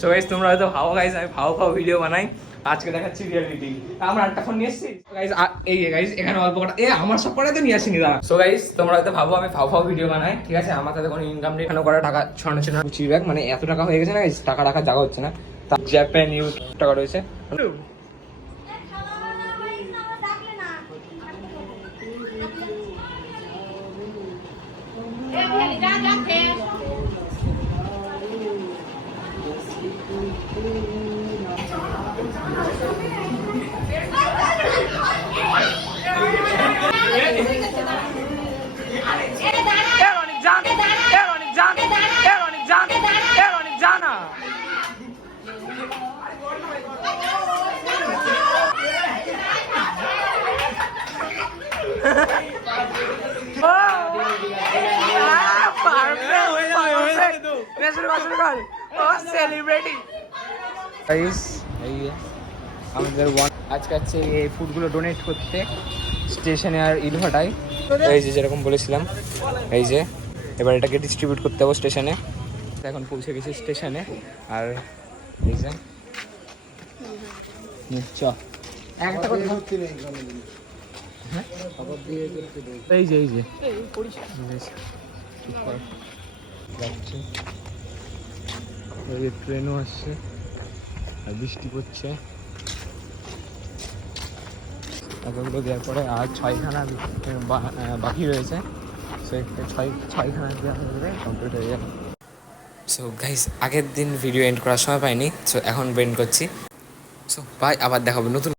So guys তোমরা হয়তো ভাবো গাইস আমি ভাও ভিডিও বানাই, আজকে দেখাচ্ছি রিয়েলিটি। আমরা একটা ফোন নিয়ে এসেছি গাইস, এই গাইস এখানে অল্প কটা আমার সব কটাই তো নিয়ে আসিনি দাঁড়া। সো গাইস তোমরা হয়তো ভাবো আমি ভাও ভিডিও বানাই, ঠিক আছে, আমার তাতে কোনো ইনকাম নেই, এখানে করা টাকা ছড়ানো ছিল গুচির ব্যাগ, মানে এত টাকা হয়ে গেছে না গাইস, টাকা রাখার জায়গা হচ্ছে না। তা জাপান ইউজ টাকা রয়েছে। আমাদের আজকে আছে এই ফুডগুলো ডোনেট করতে স্টেশনে আর ইলভাটায়, এই যে যেরকম বলেছিলাম, এই যে এবার এটাকে ডিস্ট্রিবিউট করতে হবে স্টেশনে। এখন পৌঁছে গেছি স্টেশনে, আর এই যে একটা কথা এই যে যাচ্ছে, ট্রেনও আসছে আর বৃষ্টি পড়ছে। এতগুলো দেওয়ার পরে আর 6খানা বাকি রয়েছে, সো ছয়খানা দেওয়া হয়ে কমপ্লিট হয়ে যাবে। সো গাইস আগের দিন ভিডিও এন্ড করার সময় পাইনি, সো এখন এন্ড করছি। সো বাই, আবার দেখাবো নতুন